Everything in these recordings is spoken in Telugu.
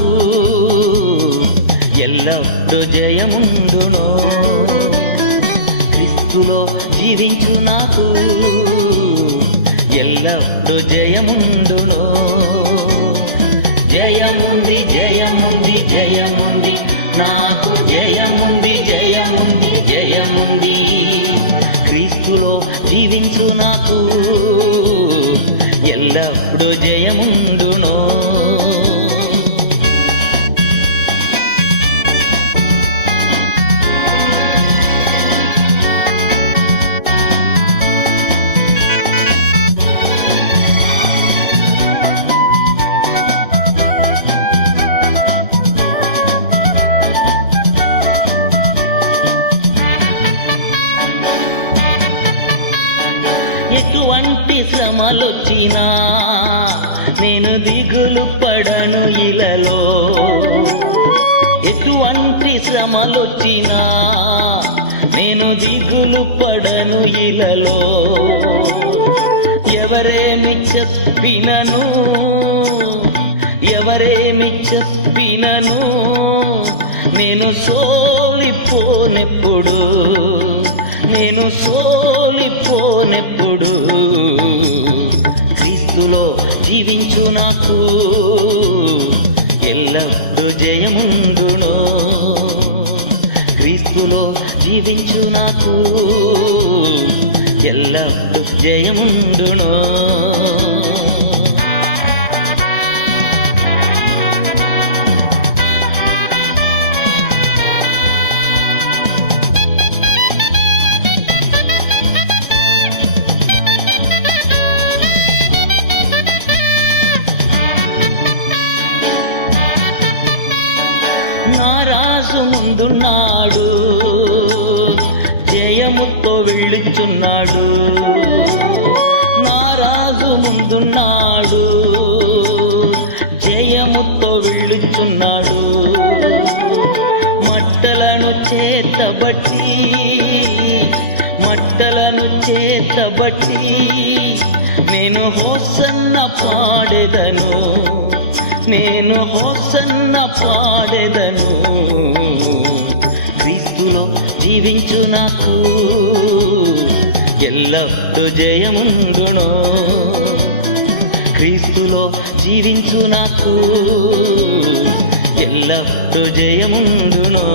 నాకు ఎల్లప్పుడూ జయముండును. క్రీస్తులో జీవించు నాకు ఎల్లప్పుడూ జయముండును. జయముంది జయముంది జయముంది నాకు జయముంది జయముంది జయముంది. క్రీస్తులో జీవించు నాకు ఎల్లప్పుడూ జయముండును. ఎటువంటి శ్రమలొచ్చినా నేను దిగులు పడను ఇలలో. ఎటువంటి శ్రమలొచ్చినా నేను దిగులు పడను ఇలలో. ఎవరేమి చెప్పినను ఎవరేమి చెప్పినను నేను సోలిపోనెప్పుడు నేను సోలిపోనెప్పుడు. క్రీస్తులో జీవించు నాకు ఎల్లప్పుడూ జయముండును. క్రీస్తులో జీవించు నాకు ఎల్లప్పుడూ జయముండును. నా రాజు ముందున్నాడు, జయముతో వెళ్ళుచున్నాడు. నా రాజు ముందున్నాడు, జయముతో వెళ్ళుచున్నాడు. మట్టలను చేతబట్టి మట్టలను చేతబట్టి నేను హోసన్న పాడెదను నేను హోసన్న పాడెదను. క్రీస్తులో జీవించు నాకు ఎల్లప్పుడూ జయముండును. క్రీస్తులో జీవించు నాకు ఎల్లప్పుడూ జయముండును.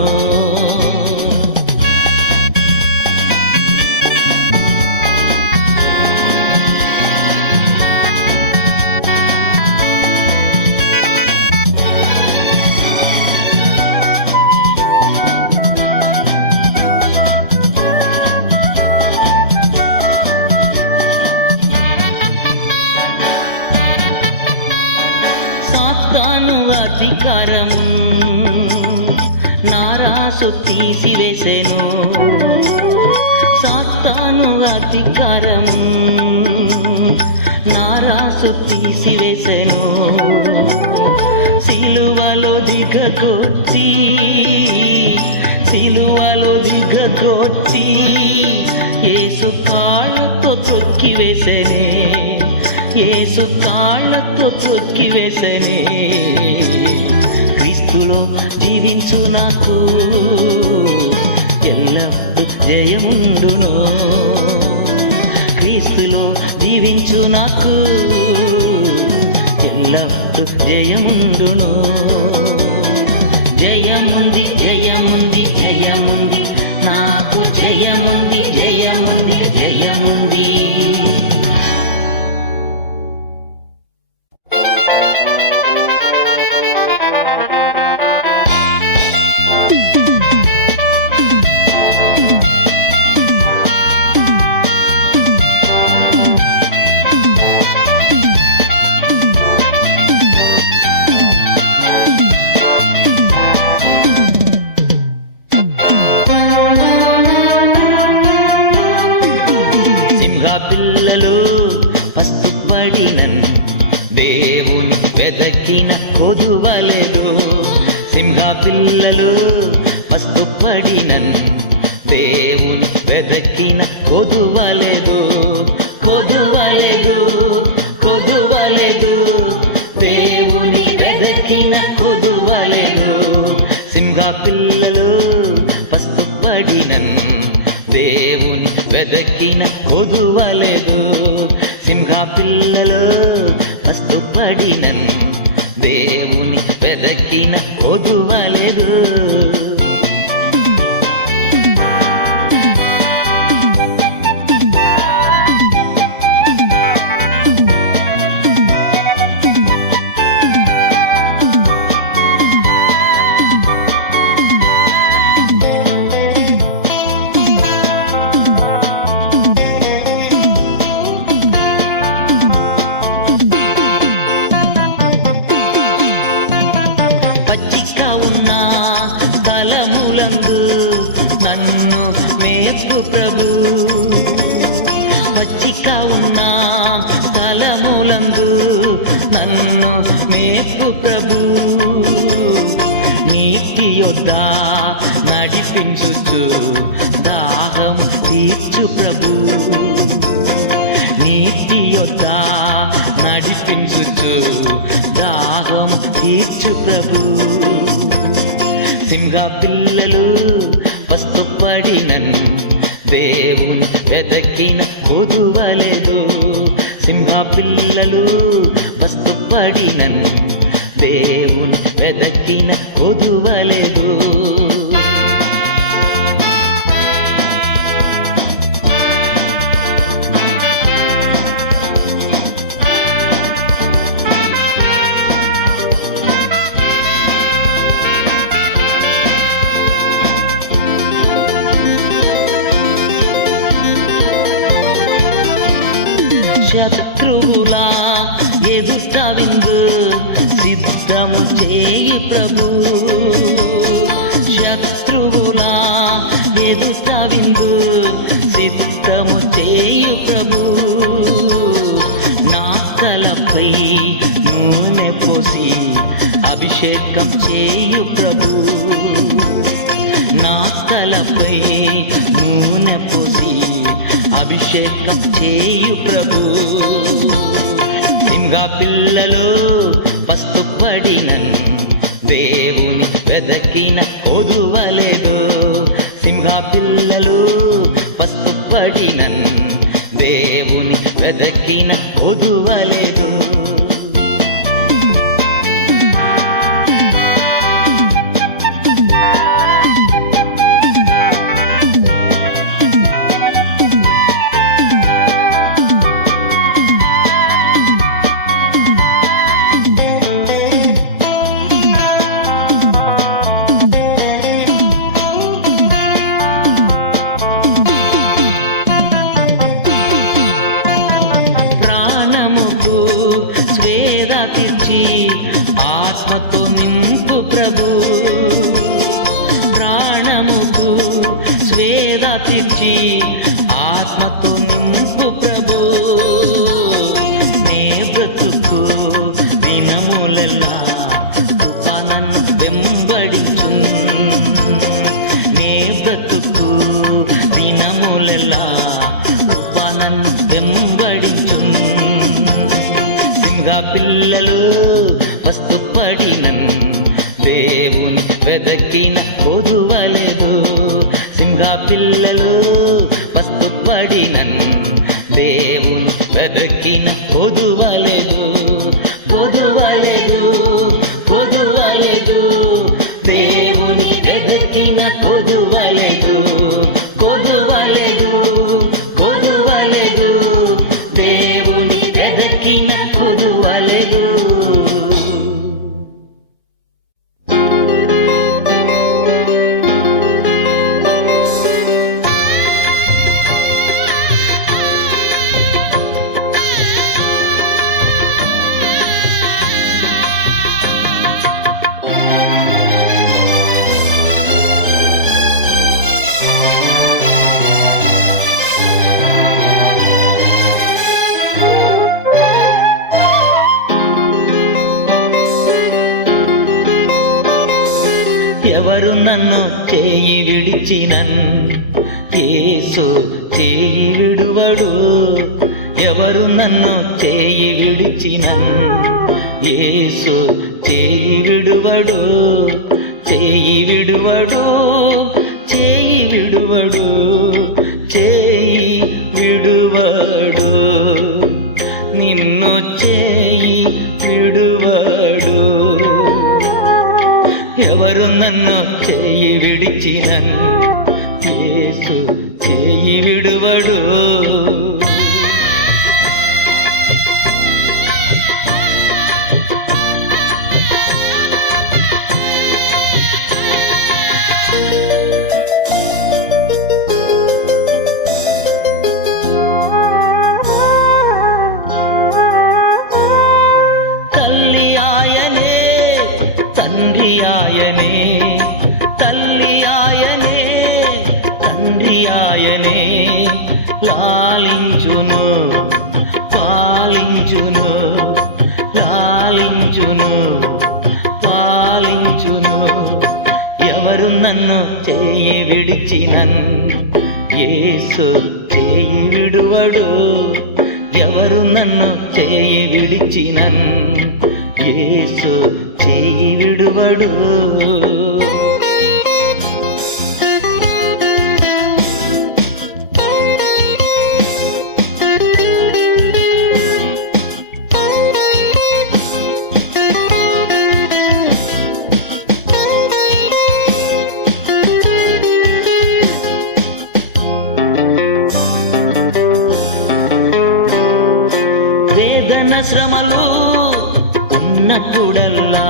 సాతాను అధికారము నా రాసు తీసివేసెను. సాతాను అధికారము నా రాసు తీసివేసెను. సిలువలో దిగగొట్టి సిలువలో దిగగొట్టి యేసు కాళ్ళతో తొక్కివేసెనే యేసు కాళ్ళతో తొక్కివేసెనే. క్రీస్తులో జీవించు నాకు ఎల్లప్పుడూ జయముండును. క్రీస్తులో జీవించు నాకు ఎల్లప్పుడూ జయముండును. జయముంది జయముంది జయముంది నాకు జయముంది జయముంది జయముంది. పిల్లలు పస్తుపడినన్ దేవుని వెదకిన కొదువలేదు. సింహ పిల్లలు పస్తుపడినన్ దేవుని వెదకిన కొదువలేదు. కొదువలేదు కొదువలేదు దేవుని వెదకి వెదకిన కొదువలేదు, సింహ పిల్లలు పస్తుపడినన్. దేవుని వెదకిన కొదువలేదు, సింహ పిల్లలు పస్తుపడినన్. దేవుని వెదకిన కొదువలేదు. పచ్చిక ఉన్న స్థలములందు నన్ను మేపు ప్రభు, పచ్చిక ఉన్న స్థలములందు నన్ను మేపు ప్రభు. నీతి యొద్ద నడిపించుచు దాహం తీర్చు ప్రభు, నీతి యొద్ద నడిపించుచు దాహం తీర్చు ప్రభు. సింహ పిల్లలు పస్తుపడినన్. దేవుని వెదకిన కొదువలేదు, సింహ పిల్లలు పస్తుపడినన్. దేవుని వెదకిన కొదువలేదు. శత్రువులా ఎదుట విందు సిద్ధము చేయి ప్రభు, శత్రువులా ఎదుట విందు సిద్ధము చేయి ప్రభు. నా తలపై నూనె పోసి అభిషేకం చేయు ప్రభు, నా తలపై నూనె పోసి అభిషేకం చేయు ప్రభు. సింహ పిల్లలు పస్తుపడినన్. దేవుని వెదకిన కొదువలేదు, సింహ పిల్లలు పస్తుపడినన్. దేవుని వెదకిన కొదువలేదు. ఆత్మతో నింపు ప్రభు, ప్రాణముకు స్వేద తీర్చి ఆత్మతో నింపు ప్రభు. నే బ్రతుకు దినములెల్లా కృప నన్ను వెంబడించు, నే బ్రతుకు దినములెల్లా కృప నన్ను వెంబడించు. సింహ పిల్లలు పస్తుపడినన్. దేవుని వెదకిన కొదువలేదు, సింహ పిల్లలు పస్తుపడినన్. దేవుని వెదకిన కొదువలేదు, కొదువలేదు, కొదువలేదు. దేవుని వెదకిన కొదువలేదు, కొదువలేదు, కొదువలేదు. దేవుని వెదకిన కొదువలేదు. ఎవరు నన్ను చేయి విడిచినన్, యేసు చేయి విడువడు. ఎవరు నన్ను చేయి విడిచినన్, యేసు చేయి విడువడు, చేయి విడువడు, చేయి విడువడు, చేయి విడువడు, నిన్ను చేయి విడువడు. ఎవరు నన్ను చేయి విడిచినను యేసు చేయి విడువడు. తల్లి ఆయనే, తండ్రి ఆయనే, తల్లి ఆయనే, తండ్రి ఆయనే, లాలించును పాలించును, లాలించును పాలించును. ఎవరు నన్ను చేయి విడిచినన్ యేసు చేయి విడువడు. ఎవరు నన్ను చేయి విడిచినన్ యేసు చేయి విడువడు. వేదన శ్రమలు ఉన్నప్పుడల్లా,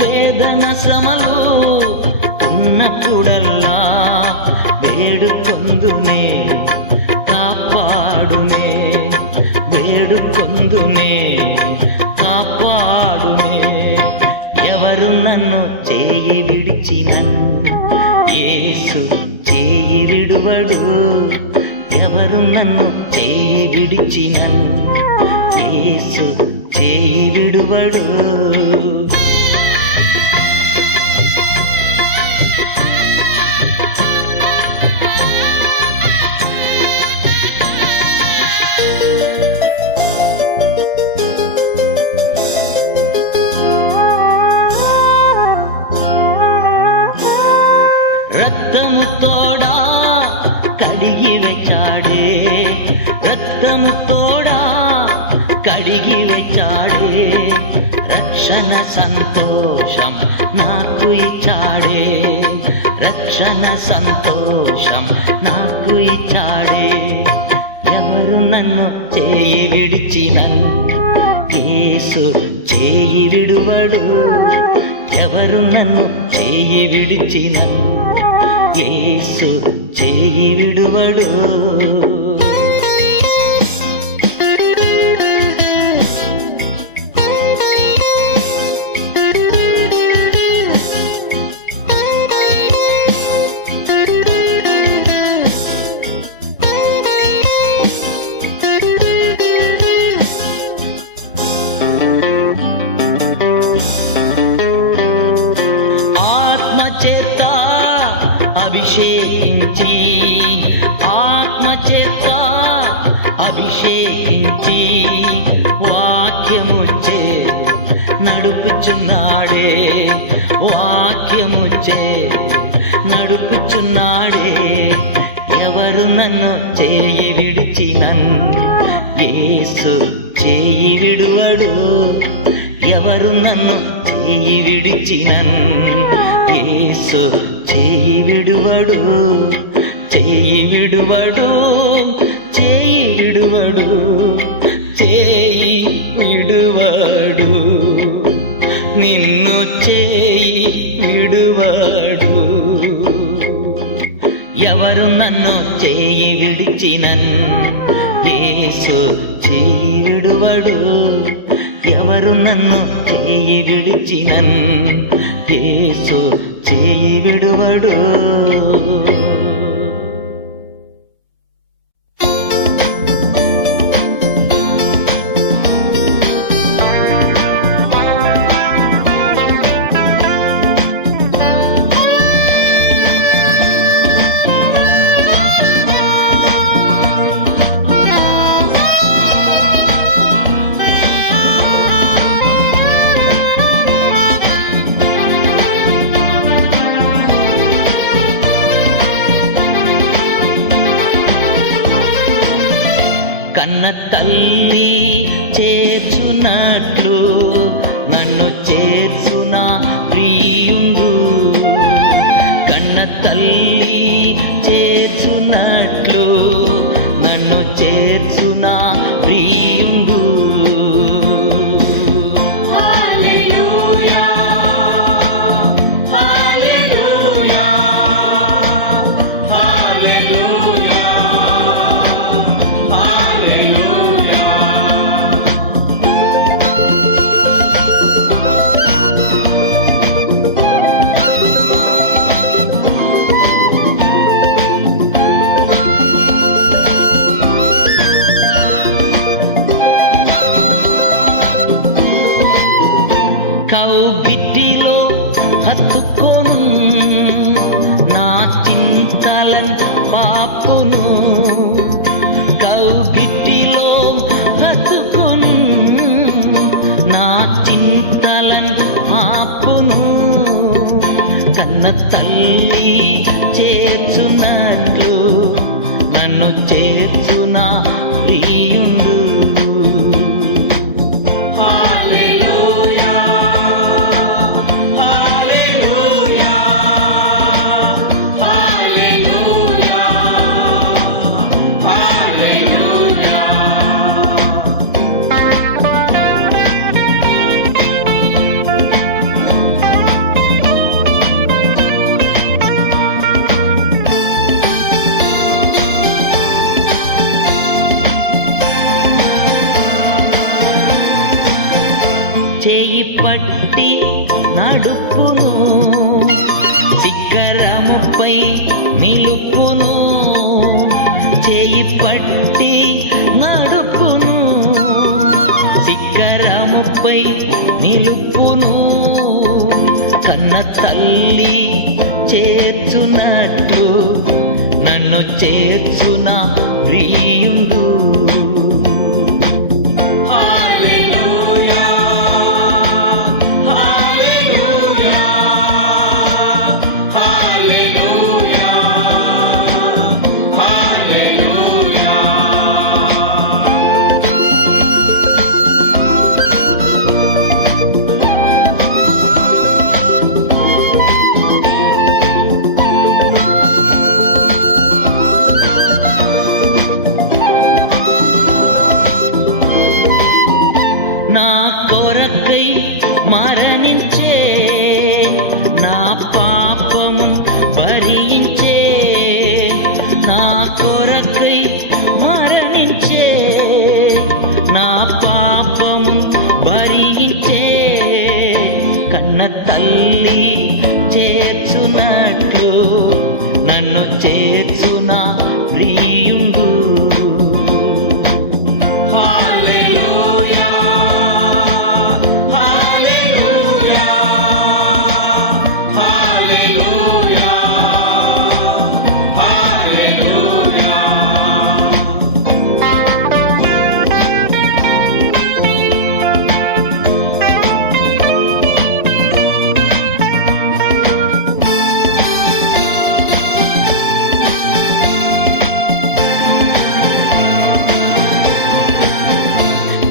వేదన శ్రమలు ఉన్నప్పుడల్లా వేడుకొందునే కాపాడునే, వేడుకొందునే కాపాడునే. ఎవరు నన్ను చేయి విడిచినన్ యేసు చేయి విడువడు. ఎవరు నన్ను చేయి విడిచినన్ యేసు చేయి విడువడు. రక్తము తోడా కడిగి వెచ్చాడే, రక్తము తోడా కడిగి వెచ్చాడే, రక్షణ సంతోషం నాకు ఇచ్చాడే, రక్షణ సంతోషం నాకు ఇచ్చాడే. ఎవరు నన్ను చేయి విడిచినన్ యేసు చేయి విడువడు. ఎవరు నన్ను చేయి విడిచినన్ యేసు చేయి విడువడు. ఆత్మచేత అభిషేకించి, ఆత్మచేత అభిషేకించి, వాక్యముచే నడుపుచున్నాడే, వాక్యముచే నడుపుచున్నాడే. ఎవరు నన్ను చేయి విడిచినన్ యేసు చేయి విడువడు. ఎవరు నన్ను చేయి విడిచినన్ యేసు చేయి విడువడు. చేయి విడువడు, చేయి విడువడు, చేయి విడువడు, నిన్ను చేయి విడువడు. ఎవరు నన్ను చేయి విడిచినన్ యేసు చేయి విడువడు. ఎవరు నన్ను చేయి విడిచినన్ యేసు చేయి విడువడు. తల్లి చేర్చున్నట్లు నన్ను చేర్చున ప్రియుండు. కన్న తల్లి చేర్చున్నట్లు నన్ను చేర్చున ప్రియుండు. కౌగిటిలో హత్తుకొను నా చింతలన్ పాపును. కౌగిటిలో హత్తుకొను నా చింతలన్ పాపును. కన్న తల్లి చేర్చున్నట్లు నన్ను చేర్చున ప్రియుండు. చేయి పట్టి నడుపును శిఖరముపై నిలుపును. చేయి పట్టి నడుపును శిఖరముపై నిలుపును. కన్న తల్లి చేర్చున్నట్లు నన్ను చేర్చున ప్రియుండు. కొరకై మరణించే నా పాపము భరించే. నా కొరకై మరణించే నా పాపము భరించే. కన్న తల్లి చేర్చున్నట్లు నన్ను చేర్చున ప్రియుండు.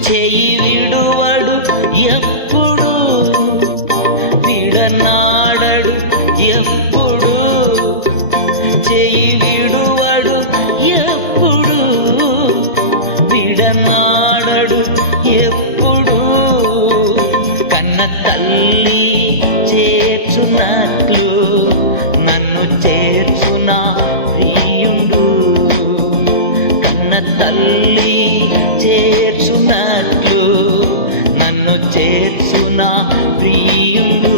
చేయి విడువడు ఎప్పుడు విడనాడడు ఎప్పుడు. చేయి విడువడు ఎప్పుడు విడనాడడు ఎప్పుడు. కన్న తల్లి చేర్చున్నట్లు నన్ను చేర్చున ప్రియుండు. కన్న తల్లి చేర్చున్నట్లు నన్ను చేర్చున ప్రియుండు.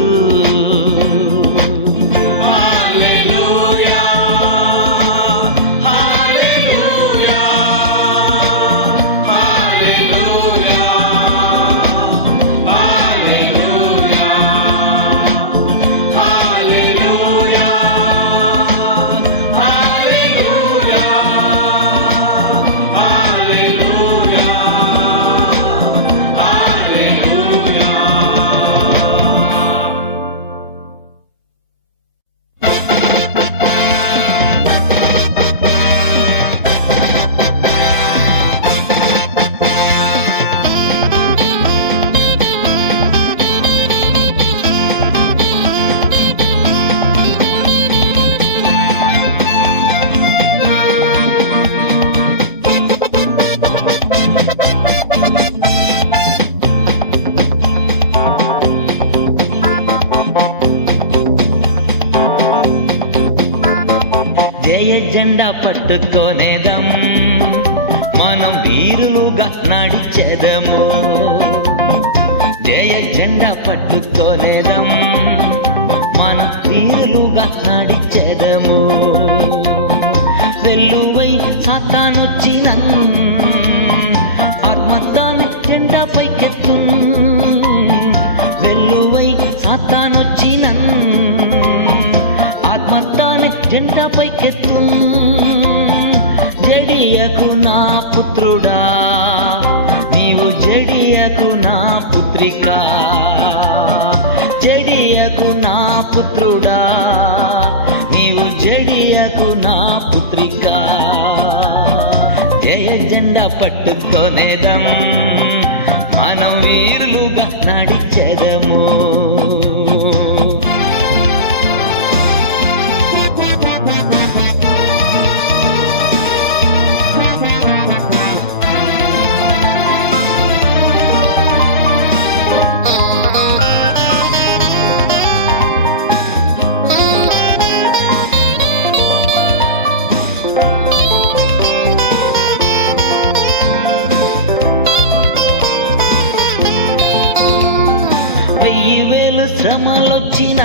జెండా పట్టుకొనేదం, మనం వీరులుగా నడిచెదము. జయ జెండా పట్టుకొనేదం, మనం వీరులుగా నడిచెదము. వెల్లువై సాతానొచ్చిన ఆత్మదాని జెండా పైకెత్తు. వెల్లువై సాతానొచ్చిన ఆత్మదాని జెండా పైకెత్తు. జడియకు నా పుత్రుడా, నీవు జడియకు నా పుత్రిక. జడియకు నా పుత్రుడా, నీవు జడియకు నా పుత్రిక. జయ జెండా పట్టుకొనేదం, మనం వీరులుగా నడిచెదము. శ్రమలొచ్చిన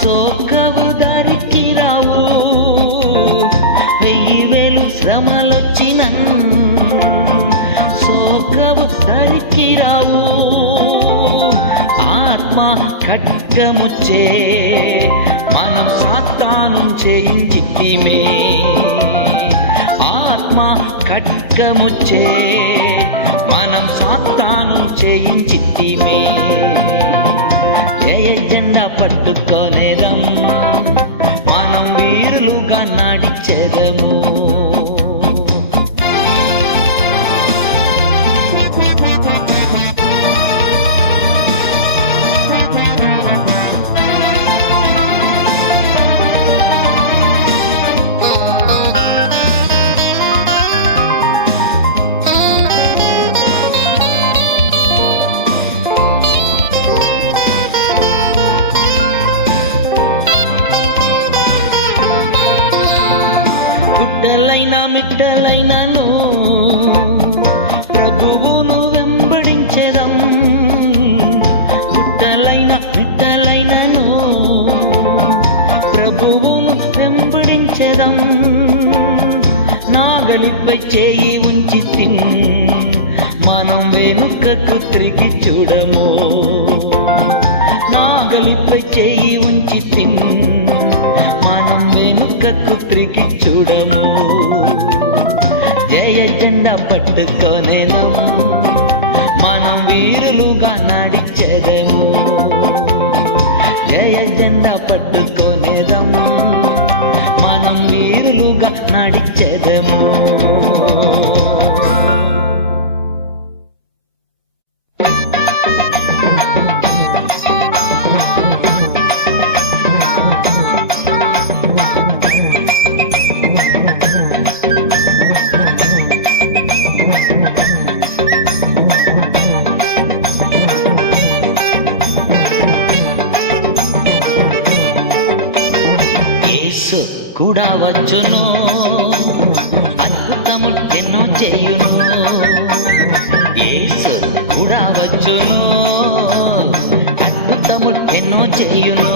సోకవు దారికి రావు. 1000 శ్రమలొచ్చిన సోకవు దారికి రావు. ఆత్మ ఖడ్గముచ్చే మనం సాతాను చేయించితిమే. ఆత్మ ఖడ్గముచ్చే మనం సాతాను చేయించితిమే. జయ జెండా పట్టుకొనేదం, మనం వీరులుగా నడిచెదము. మిట్టలైనను ప్రభువును వెంబడించెదం. మిట్టలైనను ప్రభువును వెంబడించెదం. నాగలిపై చేయి ఉంచి మనం వెనుకకు తిరిగి చూడము. నాగలిపై చేయి ఉంచి మనం వెనుకకు తిరిగి చూడము. జయ జెండా పట్టుకొనేదం, మనం వీరులుగా నడిచెదము. జయ జెండా పట్టుకొనేదం, మనం వీరులుగా నడిచెదము. కూడా వచ్చును, అద్భుతములు ఎన్నో చేయును. యేసు కూడా వచ్చును, అద్భుతములు ఎన్నో చేయును.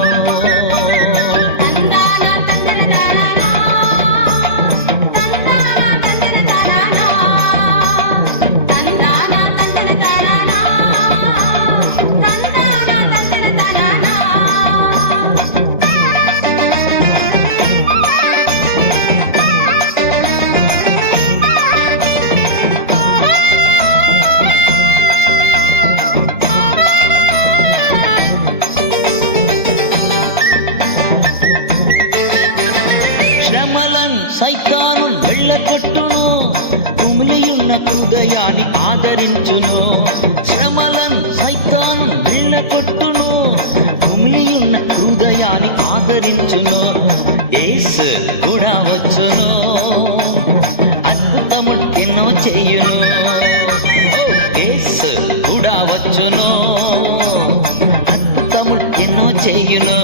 సైతాను వెళ్ళగొట్టును, కుమిలియున్న హృదయాన్ని ఆదరించును. శ్రమలను సైతాను వెళ్ళగొట్టును, కుమిలియున్న హృదయాన్ని ఆదరించును. యేసు కూడా వచ్చును, అద్భుతములు ఎన్నో చేయును. యేసు కూడా వచ్చును, అద్భుతములు ఎన్నో చేయును.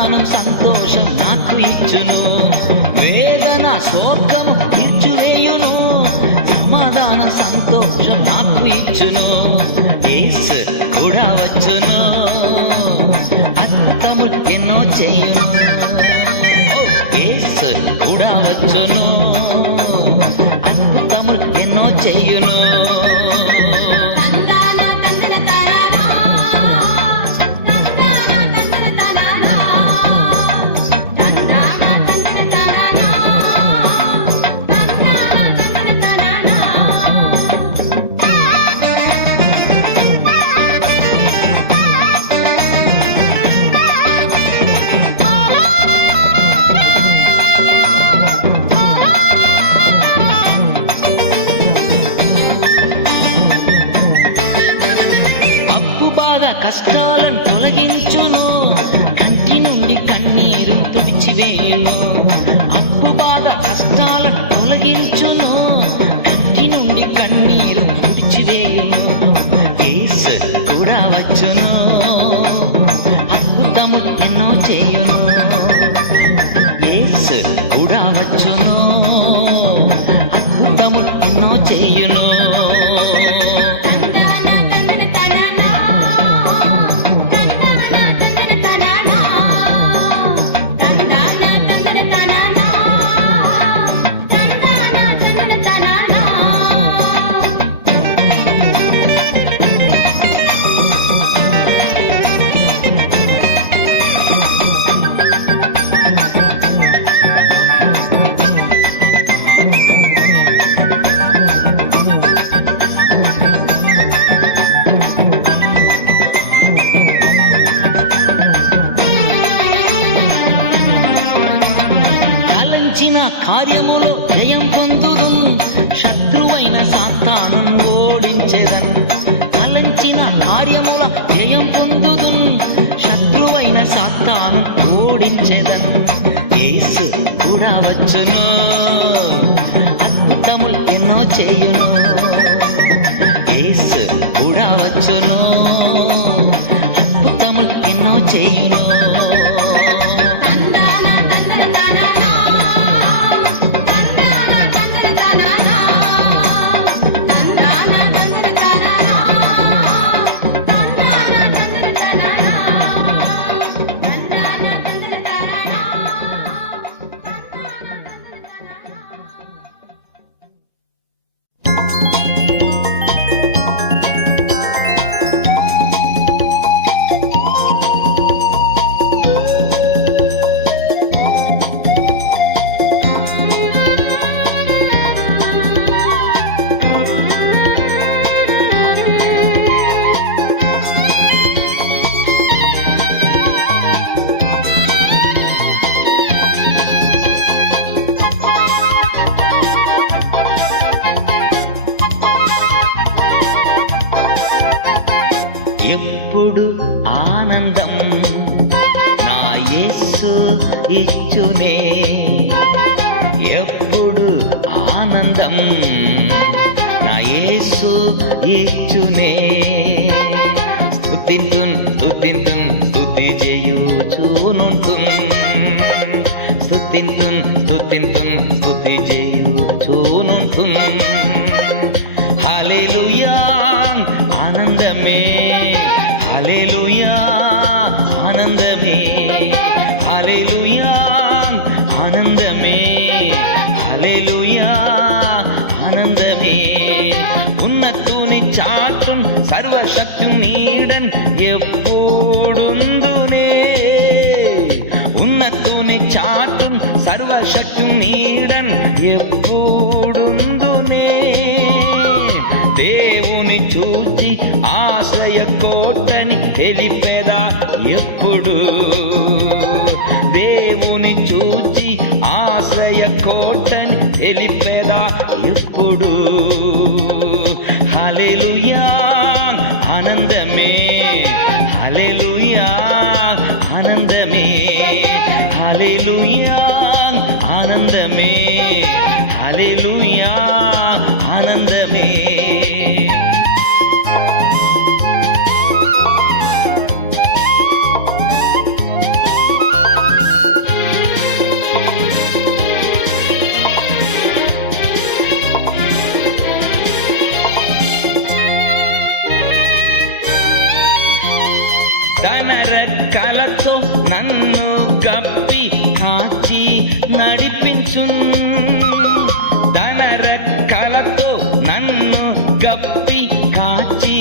సమాధానం సంతోషం నాకు ఇచ్చును, వేదన శోకము తీర్చివేయును, సమాధానం సంతోషం నాకు ఇచ్చును. యేసు కూడా వచ్చును, అద్భుతములు ఎన్నో చేయును. యేసు కూడా వచ్చును, అద్భుతములు ఎన్నో చేయును. కష్టాలను తొలగించును, కంటి నుండి కన్నీరు తుడిచివేయును. అప్పు బాధ కష్టాలను తొలగించును, కంటి నుండి కన్నీరు తుడిచివేయును. యేసు కూడా వచ్చును, అద్భుతములు ఎన్నో చేయును. యేసు కూడా వచ్చును, అద్భుతములు ఎన్నో చేయును. కార్యములో జయం పొందుదున్, శత్రువైన సాతాను ఓడించెదన్. తలంచిన కార్యముల జయం పొందుదున్, శత్రువైన సాతాను ఓడించెదన్. యేసు కూడా వచ్చును, అద్భుతములు ఎన్నో చేయును. యేసు కూడా వచ్చును, అద్భుతములు ఎన్నో చేయును. ఎప్పుడు ఆనందం నా యేసు ఇచ్చునే, ఎప్పుడు ఆనందం నా యేసు ఇచ్చునే. స్తుతింతున్ స్తుతింతున్ స్తుతి చేయుచునుంటున్, స్తుతింతున్ స్తుతింతున్ స్తుతి చేయుచునుంటున్. హల్లెలూయా ఆనందమే, హల్లెలూయా ఆనందమే, హల్లెలూయా ఆనందమే, హల్లెలూయా ఆనందమే. ఉన్నతుని చాటున్ సర్వశక్తి నీడన్ ఎప్పుడుందునే, ఉన్నతుని చాటున్ సర్వశక్తి నీడన్ ఎప్పుడుందునే. దేవుని చూచి ఆశ్రయ కోటని తెలిపెదా ఎప్పుడు, దేవుని చూచి ఆశ్రయ కోటని తెలిపెదా ఎప్పుడు. హల్లెలూయా ఆనందమే, హల్లెలూయా ఆనందమే, హల్లెలూయా ఆనందమే, హల్లెలూయా ఆనందమే. నన్ను గప్పి కాచి నడిపించు, తన రెక్కలతో నన్ను గప్పి కాచి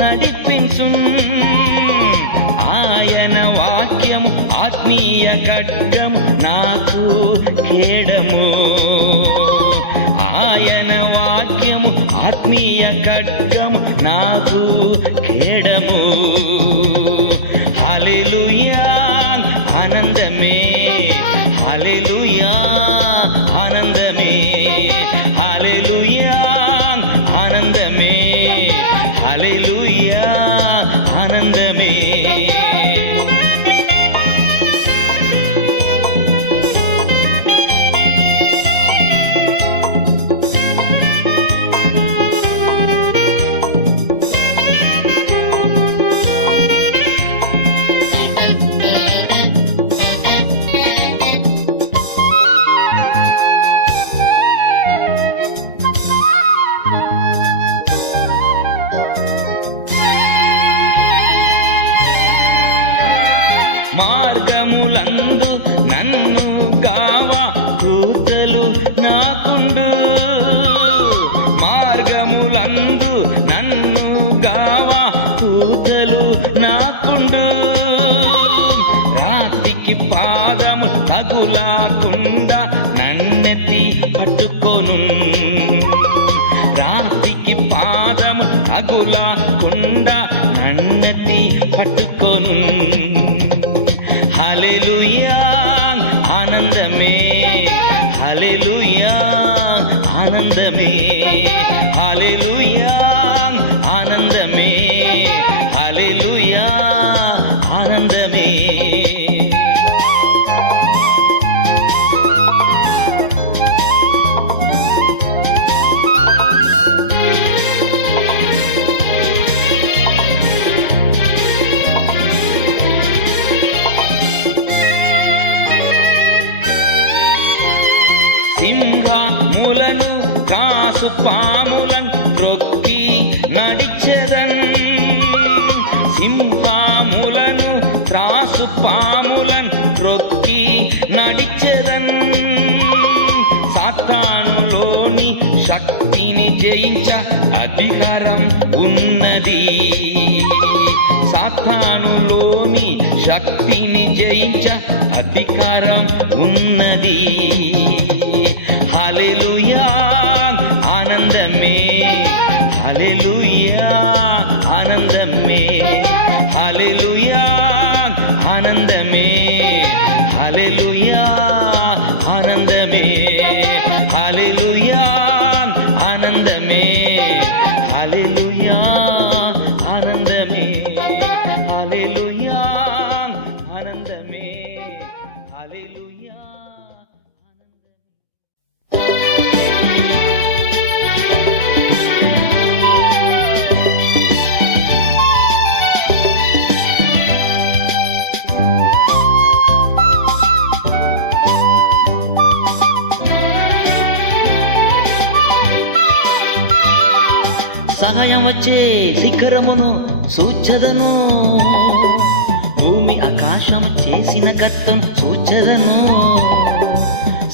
నడిపించు. ఆయన వాక్యము ఆత్మీయ ఖడ్గము నాకు కేడము, ఆయన వాక్యము ఆత్మీయ ఖడ్గము నాకు కేడము. హల్లెలూయా ఆనందమే, హల్లెలూయా ఆనందమే, హల్లెలూయా ఆనందమే, హల్లెలూయా ఆనందమే. మార్గములందు నన్ను గావా దూతలు నాకుండు, మార్గములందు నన్ను గావా దూతలు నాకుండు. రాతికి పాదము తగులాకుండా నన్నెత్తి పట్టుకొను, రాతికి పాదము తగులాకుండా నన్నెత్తి పట్టుకొను. హల్లెలూయా ఆనందమే, హల్లెలూయా ఆనందమే, హల్లెలూయా ఆనందమే, హల్లెలూయా ఆనందమే. సింహములను కాసు పాములను త్రొక్కి నడిచెదన్, సింహములను త్రాసు పాములను త్రొక్కి నడిచెదన్. సాతానులోని శక్తిని జయించ అధికారం ఉన్నది, సాతానులోని శక్తిని జయించ అధికారం ఉన్నది. హల్లెలూయా ఆనందమే, హల్లెలూయా ఆనందమే, హల్లెలూయా ఆనందమే, హల్లెలూయా ఆనందమే, హల్లెలూయా ఆనందమే, హల్లెలూయా ఆనందమే, హల్లెలూయా ఆనందమే, హల్లెలూయా. సహాయం వచ్చే శిఖరమును సూచదను, భూమి ఆకాశం చేసిన గర్తం సూచదను.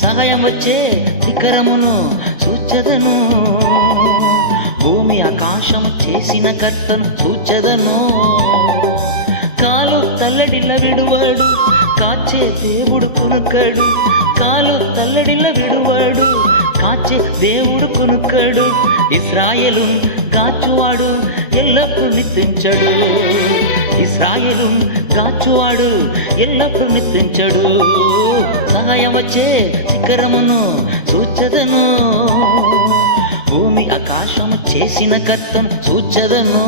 సహాయం వచ్చే శిఖరమును సూచదను, భూమి ఆకాశం చేసిన గర్తం సూచదను. కాలు తల్లడిల్ల విడువాడు, కాచే దేవుడు కొనుక్కడు, కాలు తల్లడిల్ల విడువాడు, కాచే దేవుడు కొనుక్కడు. ఇశ్రాయేలు గాచువాడు ఎల్లప్పుడు నిత్యించడు, ఇశ్రాయేలు గాచువాడు ఎల్లప్పుడు నిత్యించడు. సహాయం వచ్చే శిఖరమును సూచదను, భూమి ఆకాశము చేసిన కర్తం సూచదను.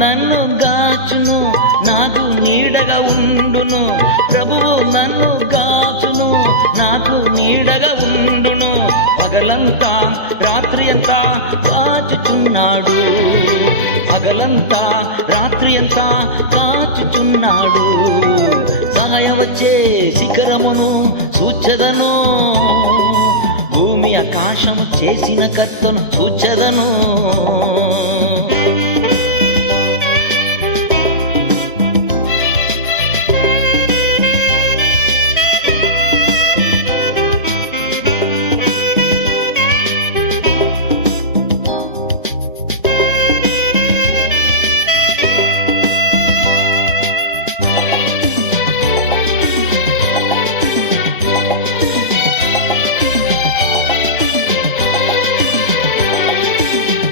నన్ను గాచును, నాకు నీడగా ఉండును. ప్రభువు నన్ను గాచును, నాకు నీడగా ఉండును. పగలంతా రాత్రి అంతా కాచుచున్నాడు, పగలంతా రాత్రి అంతా కాచుచున్నాడు. సహాయం వచ్చే శిఖరమును చూచెదను, భూమి ఆకాశము చేసిన కర్తను చూచెదను.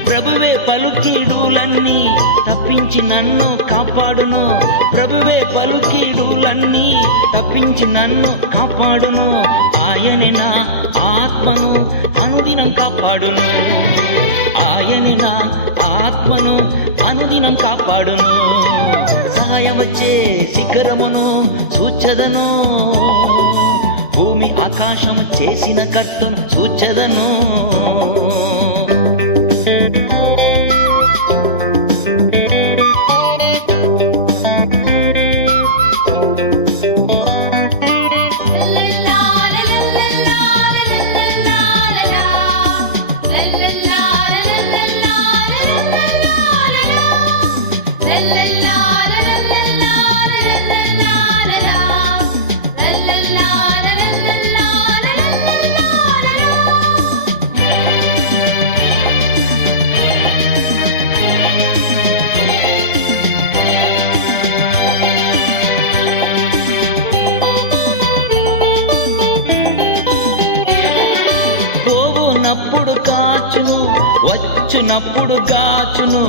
ప్రభువే పలుకీడులన్నీ తప్పించి నన్ను కాపాడును, ప్రభువే పలుకీడులన్నీ తప్పించి నన్ను కాపాడును. ఆయనే నా ఆత్మను అనుదినం కాపాడును, ఆయనే నా ఆత్మను అనుదినం కాపాడును. సహాయం వచ్చే శిఖరమును చూచెదను, భూమి ఆకాశము చేసిన కర్తను చూచెదను. పోవునప్పుడు కాచును, వచ్చునప్పుడు గాచును,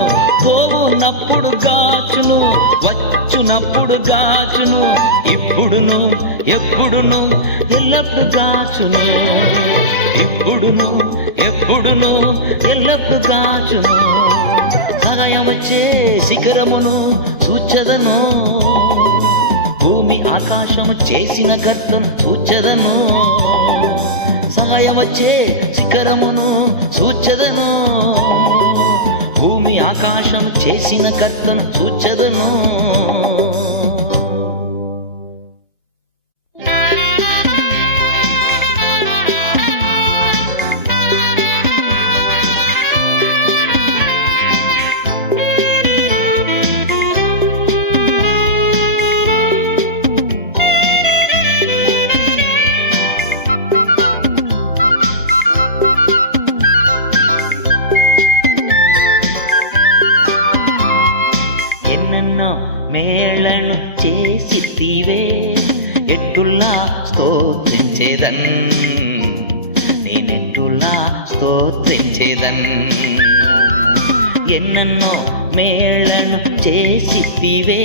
పోవునప్పుడు గాచును, వచ్చునప్పుడు గాచును. ఇప్పుడును ఎప్పుడును ఎల్లప్పుడు గాచును, ఇప్పుడును ఎప్పుడును ఎల్లప్పుడు గాచును. సహాయం వచ్చే శిఖరమును చూచెదను, భూమి ఆకాశము చేసిన కర్తను చూచెదను. సహాయం వచ్చే శిఖరమును చూచెదను, భూమి ఆకాశం చేసిన కర్తను చూచెదను. మేళను చేసితివే ఎట్టులా స్తోత్రించేదన్, నేనెట్టులా స్తోత్రించేదన్. ఎన్నెన్నో మేళను చేసితివే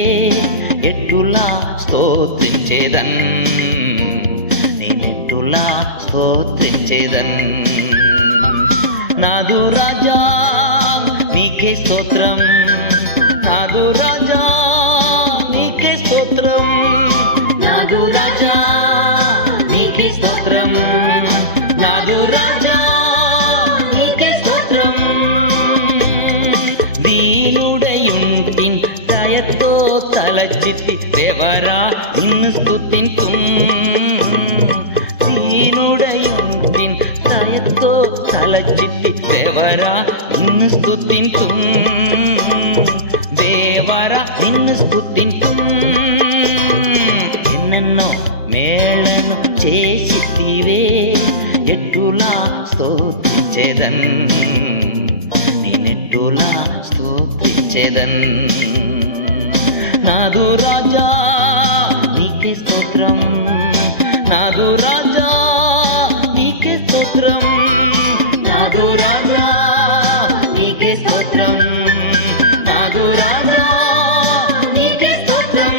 ఎట్టులా స్తోత్రించేదన్, నేనెట్టులా స్తోత్రించేదన్. నాదు రాజా నీకే స్తోత్రం, నాదు రాజా నీకే స్తోత్రం, నాదు రాజా నీకే స్తోత్రం, నాదు రాజా నీకే స్తోత్రం. దీనుడయుంటిన్ దయతో తలచితి దేవరా నిన్ను స్తుతింతు, దీనుడయుంటిన్ దయతో తలచితి దేవరా నిన్ను స్తుతింతు, దేవరా నిన్ను స్తుతింతు. ఎన్నెన్నో మేళను చేసితివే ఎట్టులా స్తోత్రించేదన్, నేనెట్టులా స్తోత్రించేదన్. నాదు రాజా నీకే స్తోత్రం, నాదు రాజా నీకే స్తోత్రం, నాదు రాజా నీకే స్తోత్రం, నాదు రాజా నీకే స్తోత్రం.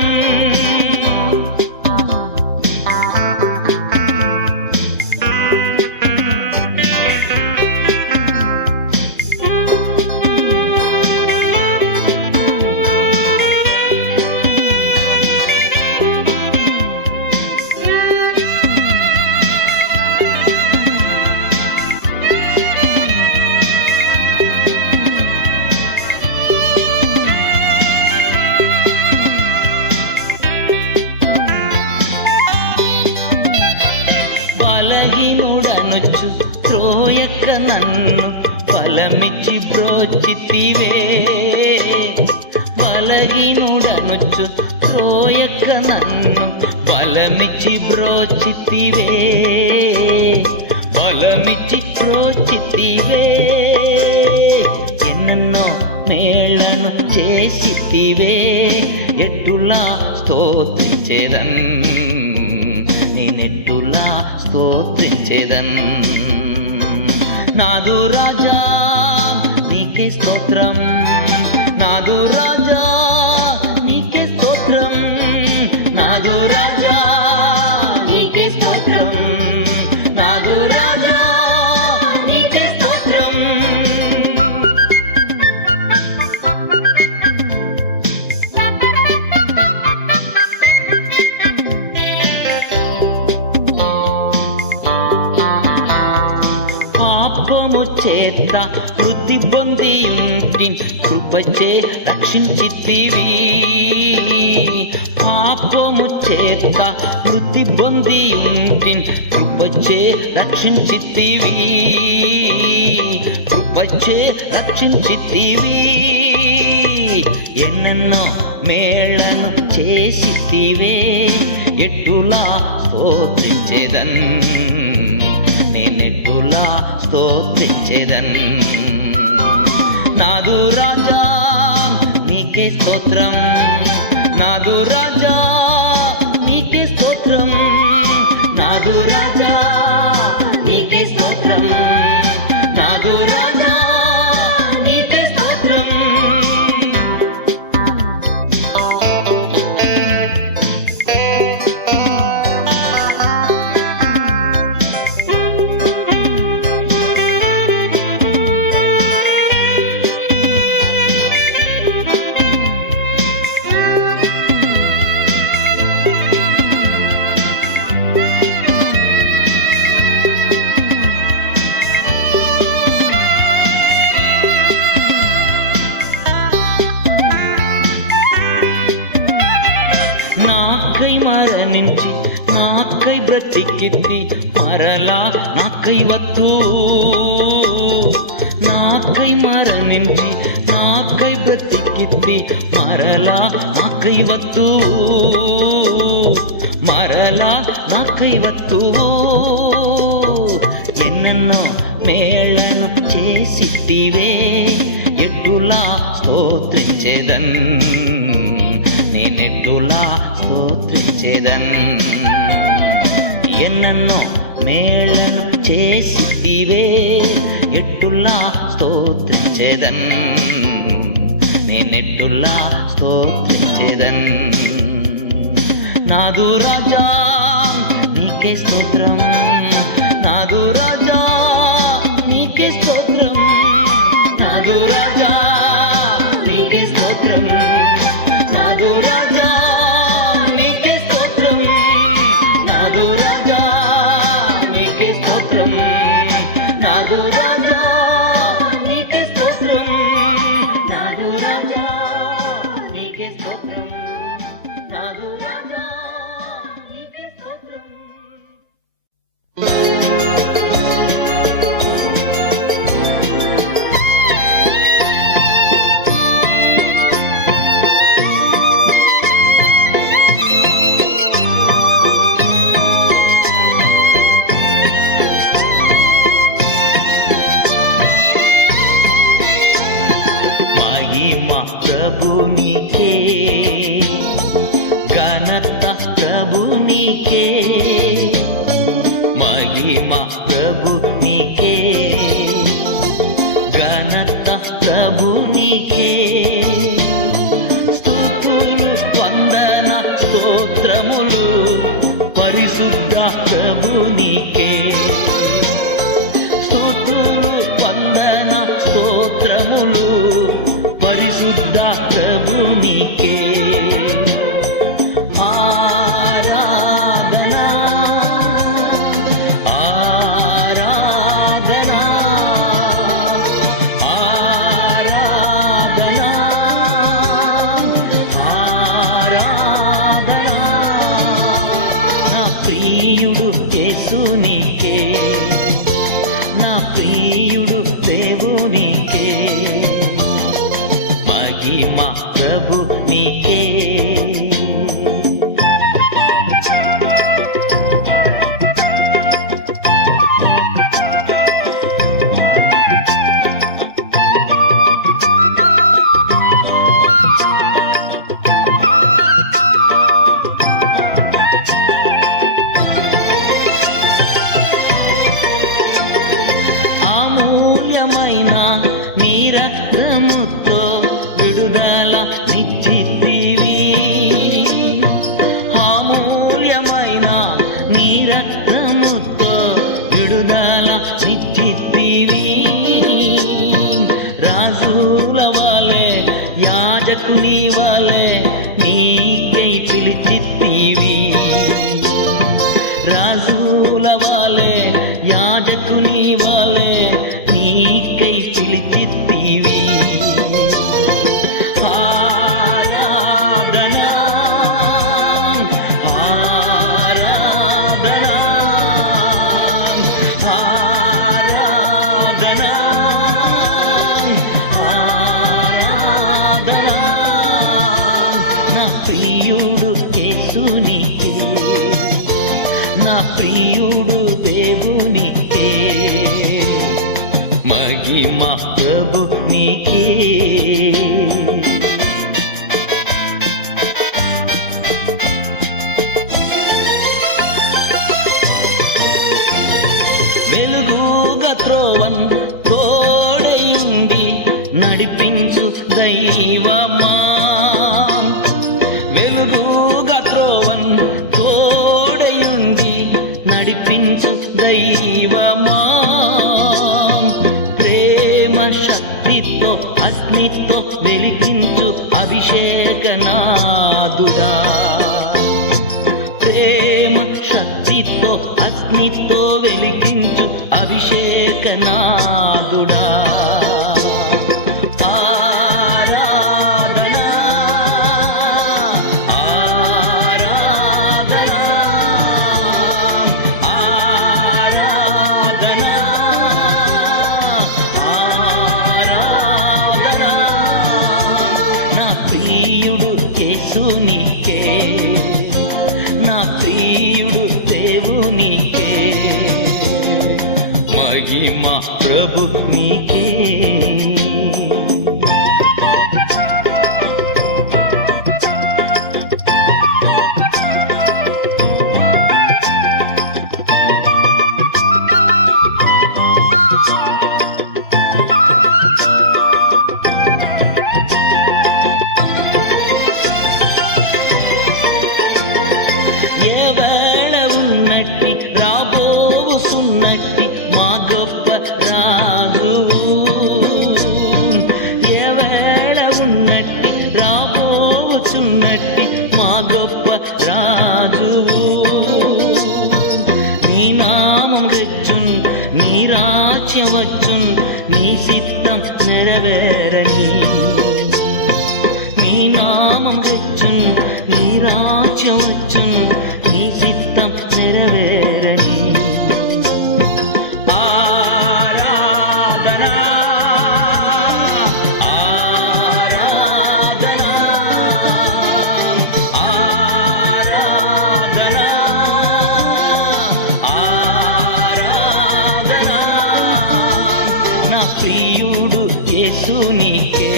బలహీనుడనొచ్చు త్రోయక్క నన్ను బలమిచ్చి బ్రోచితివే. బలహీనుడనొచ్చు త్రోయక్క నన్ను బలమిచ్చి బ్రోచితివే. బలమిచ్చి బ్రోచితివే. ఎన్నెన్నో మేళను చేసితివే. ఎట్టులా స్తోత్రించేదన్, నేనెట్టులా స్తోత్రించేదన్. నాదు రాజా నీకే స్తోత్రం, నాదు రాజా నీకే స్తోత్రం, నాదు రాజా నీకే స్తోత్రం, నాదు రాజా నీకే స్తోత్రం. పాపము చేత వృద్ధి పొందియుంటి కృపచే రక్షించితివి. పాపము చేత వృద్ధి పొందియుంటి కృపచే రక్షించితివి. కృపచే రక్షించితివి. ఎన్నెన్నో మేళను చేసితివే. ఎట్టులా స్తోత్రించేదన్, నేనెట్టులా స్తోత్రించేదన్. నాదు రాజా నీకే స్తోత్రం, నాదు రాజా నీకే స్తోత్రం, నాదు రాజా నీకే స్తోత్రం, నాదు రాజా నీకే స్తోత్రం. నాకై మరణించి నాకై బ్రతికితి మరలా నాకై వత్తు. నాకై మరణించి నాకై బ్రతికితి మరలా నాకై వత్తు, మరలా నాకై వత్తు. ఎన్నెన్నో మేళను చేసితివే. ఎట్టులా స్తోత్రించేదన్, నేనెట్టులా స్తోత్రించేదన్. ఎన్నెన్నో మేళను చేసితివే. ఎట్టులా స్తోత్రించేదన్, నేనెట్టులా స్తోత్రించేదన్. నాదు రాజా నీకే స్తోత్రం, నాదు రాజా నీకే స్తోత్రం, నాదు రాజా నీకే స్తోత్రం, నాదు రాజా నీకే స్తోత్రం, నాదు రాజా నీకే స్తోత్రం, నాదు రాజా నీకే స్తోత్రం, నాదు రాజా నీకే స్తోత్రం, నాదు రాజా నీకే స్తోత్రం. ప్రభునికే ఘనత, ప్రభునికే మహిమ, ప్రభునికే ఘనత, ప్రభునికే స్తుతులు, వందన, స్తోత్రములు పరిశుద్ధ ప్రభునికే. స్తుతులు, వందన, స్తోత్రములు పరిశుద్ధ ప్రభునికే. ఆరాధనా ఆరాధనా ఆరాధనా ఆరాధనా. నా ప్రియుడు యేసునికే, నా ప్రియుడు దేవునికే, మహిమ ప్రభు నీకే. నీ రక్తముతో విడుదల నిచ్చితివి, అమూల్యమైన నీ రక్తముతో విడుదల నిచ్చితివి. రాజుల వలె యాజకుని వలె నీకై పిలిచితివి, రాజుల వలె యాజకుని వలె నీకై పిలిచితివి. ఆరాధనా ఆరాధనా ఆరాధనా ఆరాధనా, నా ప్రియుడు యేసునికే, నా ప్రియుడు దేవునికే, మహిమ ప్రభు నీకే. వెలుగుగా త్రోవన్ తోడయుండి నడిపించు దైవమా, వెలుగుగా త్రోవన్ తోడయుండి నడిపించు దైవమా, శక్తితో అగ్నితో వెలిగించు అభిషేకనాదుడా, ప్రేమ శక్తితో అగ్నితో వెలిగించు అభిషేకనాదుడా. ఆరాధనా ఆరాధనా ఆరాధనా ఆరాధనా, నా ప్రియుడు యేసునికే, నా ప్రియుడు దేవునికే, మహిమ ప్రభు నీకే. ఏ వేళ ఉన్నట్టి రాబోవు సున్నట్టి మా గొప్ప రాజువు, ఏ వేళ ఉన్నట్టి రాబోవు సున్నట్టి మా గొప్ప రాజువు. నీ నామం రెచ్చున్, నీ రాజ్యం వచ్చున్, నీ చిత్తం నెరవేరని, నీ నామం రెచ్చున్, నీ రాజ్యం వచ్చున్, నీ చిత్తం నెరవేరని. ఆరాధనా ఆరాధనా ఆరాధనా ఆరాధనా, నా ప్రియుడు యేసునికే,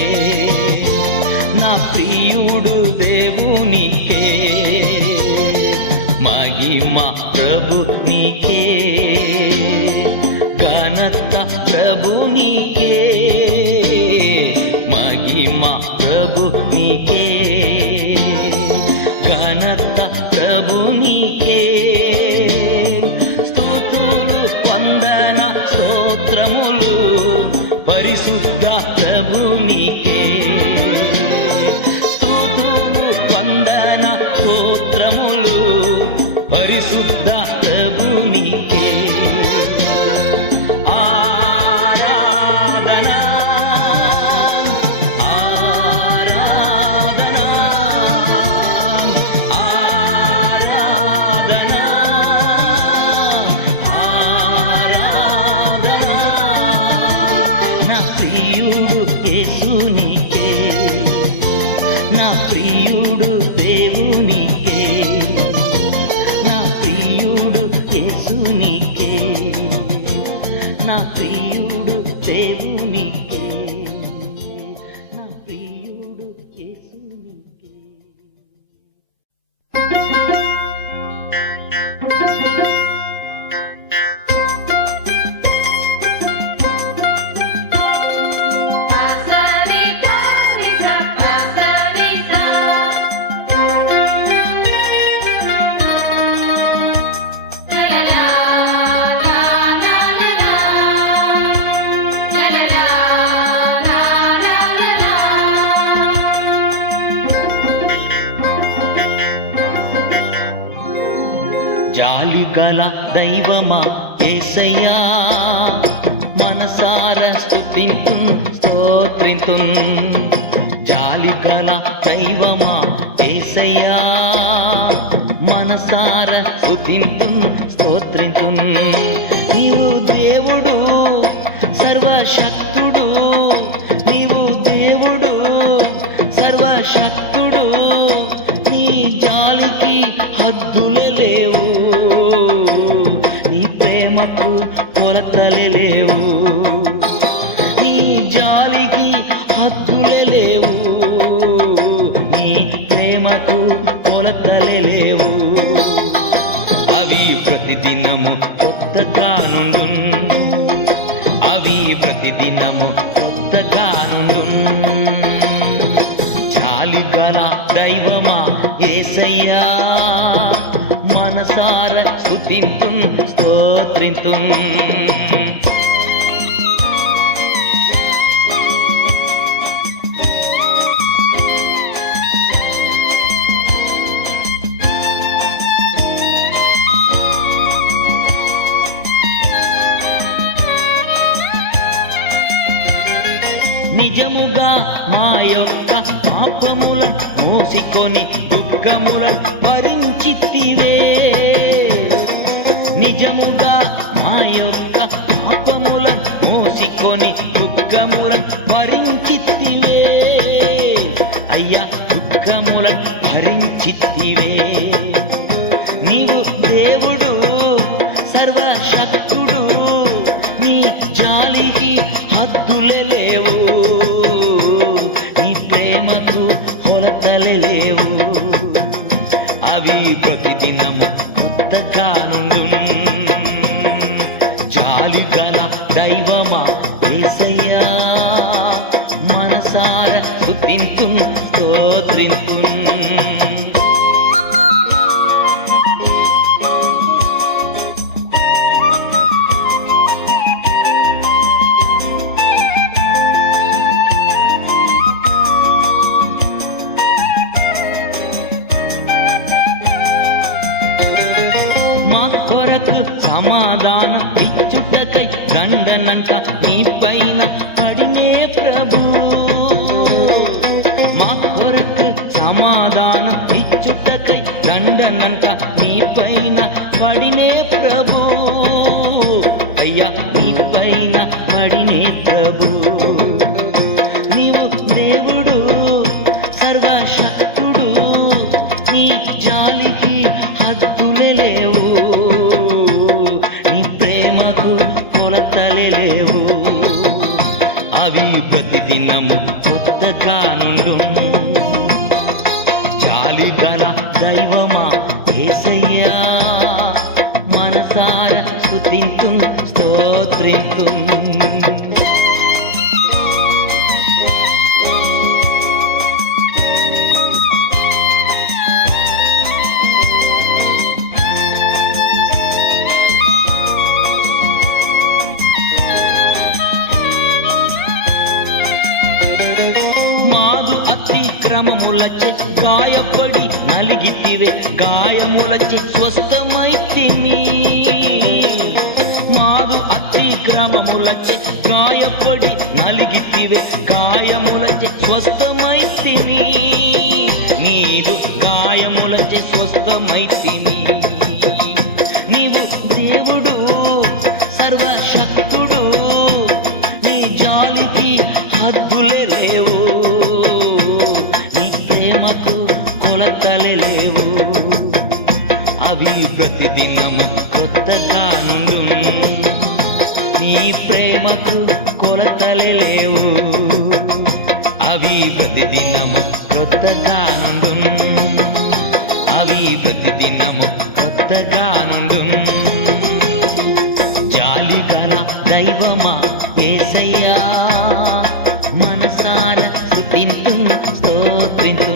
నా ప్రియుడు దేవునికే, మహిమ ప్రభు నీకే, ఘనత ప్రభు నీకే, మహిమ ప్రభు నీకే, ఘనత ప్రభు నీకే. స్తుతులు వందన స్తోత్రములు పరిశుద్ధ ప్రభు నీకే, స్తుతులు వందన స్తోత్రములు పరిశుద్ధ ప్రభు నీకే. దేవునికే, నా ప్రియుడు దేవునికే, నా ప్రియుడు యేసునికే. జాలిగల దైవమా యేసయ్యా, మనసార స్తుతింతున్ స్తోత్రింతున్. జాలిగల దైవమా యేసయ్యా, మనసార స్తుతింతున్ స్తోత్రింతున్. నీవు దేవుడు సర్వశక్తుడు, నీవు దేవుడు సర్వశక్తుడు, నీ జాలికి హద్దులే లేవు, నీ ప్రేమకు కొలతలే లేవు, నీ జాలికి హద్దులే లేవు, నీ ప్రేమకు కొలతలే లేవు. అవి ప్రతిదినము కొత్తగా నుండు, అవి ప్రతిదినము కొత్తగా నుండు. జాలిగల దైవమా యేసయ్యా, మనసార స్తుతింతున్ స్తోత్రింతున్. నిజముగా మా యొక్క పాపముల మోసికొని దుఃఖముల భరించితివే, నిజముగా మా యొక్క పాపముల మోసికొని దుఃఖముల భరించితివే, అయ్యా దుఃఖముల భరించితివే. నీవు దేవుడు సర్వశక్తుడు, నీ జాలికి హద్దులే లేవు, నీ ప్రేమకు కొలతలే లేవు, అవి ప్రతిదినము కొత్తగా నుండు. జాలిగల దైవమా యేసయ్యా, మనసార స్తుతింతున్ స్తోత్రింతున్. సమాధానం ఇచ్చుటకై దండనంట నీ పైన పడినే ప్రభు, మా కొరకు సమాధానం ఇచ్చుటకై దండనంట నీ పైన పడినే ప్రభు, అయ్యా నీ పైన పడినే ప్రభు. నీవు దేవుడు సర్వశక్తుడు, నీ జాలికి హద్దులే లేవు, కొలతలే లేవు, అవి ప్రతిదినము కొత్తగా నుండు. జాలిగల దైవమా యేసయ్యా, మనసార స్తుతింతున్ స్తోత్రింతున్. అతిక్రమములచే గాయపడి నలిగితివే, గాయములచే స్వస్థమైతిని. మాదు అతిక్రమములచే గాయపడి నలిగితివే, గాయములచే స్వస్థమైతిని. నీదు గాయములచే స్వస్థమైతిని. నీవు దేవుడు సర్వశక్తుడు, నీ జాలికి హద్దులే లేవు, కొలతలే లేవు, అవి ప్రతిదినము కొత్తగా నీ ప్రేమకు కొలతలే లేవు, అవి ప్రతిదినము కొత్తగానుండు, అవి ప్రతిదినము కొత్తగానుండు. జాలి గల దైవమా యేసయ్యా, మనసార స్తుతింతు స్తోత్రింతు.